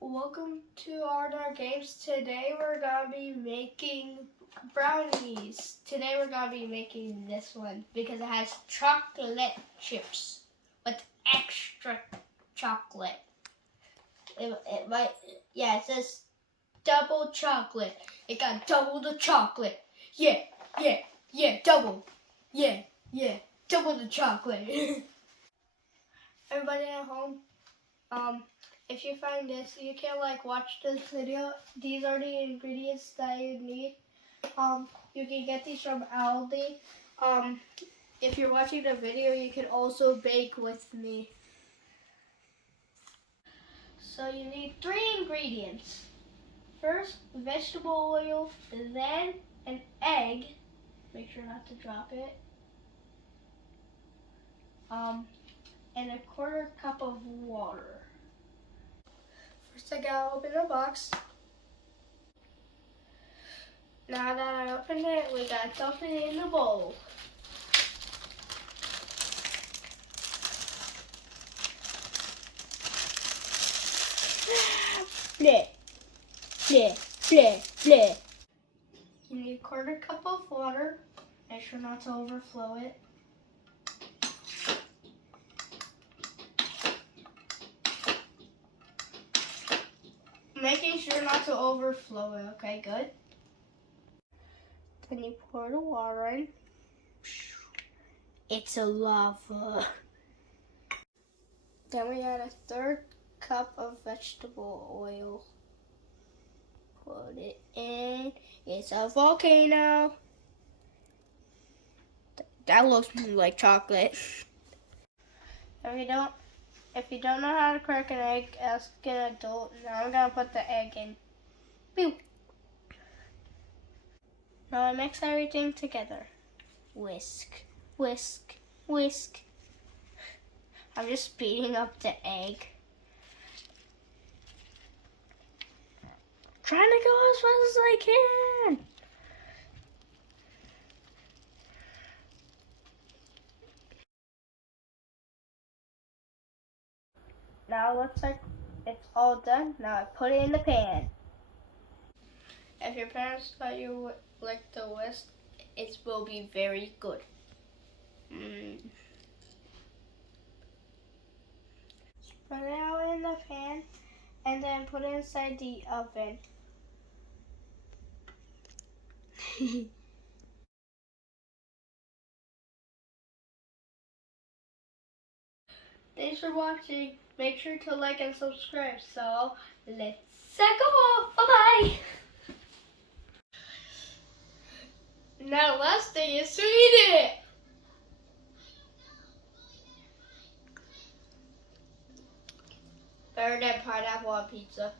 Welcome to our games. Today we're gonna be making brownies. Today we're gonna be making this one because it has chocolate chips with extra chocolate. It might, yeah, it says double chocolate. It got double the chocolate. Yeah, double. Yeah, double the chocolate. Everybody at home, if you find this, you can watch this video. These are the ingredients that you need. You can get these from Aldi. If you're watching the video, you can also bake with me. So you need 3 ingredients. First, vegetable oil, then an egg. Make sure not to drop it. And a 1/4 cup of water. First, I gotta open the box. Now that I opened it, we gotta dump it in the bowl. Bleh, bleh, bleh, bleh. You need a 1/4 cup of water. Make sure not to overflow it. Making sure not to overflow it, okay, good. Then you pour the water in. It's a lava. Then we add a 1/3 cup of vegetable oil. Put it in. It's a volcano. That looks like chocolate. If you don't know how to crack an egg, ask an adult. Now I'm gonna put the egg in. Boop. Now I mix everything together. Whisk, whisk, whisk. I'm just beating up the egg. Trying to go as fast as I can. Now it looks like it's all done. Now I put it in the pan. If your parents thought you like the whisk, it will be very good. Put it out in the pan and then put it inside the oven. Thanks for watching. Make sure to like and subscribe. So let's go. Bye-bye. Now the last thing is to eat it. Better than pineapple on pizza.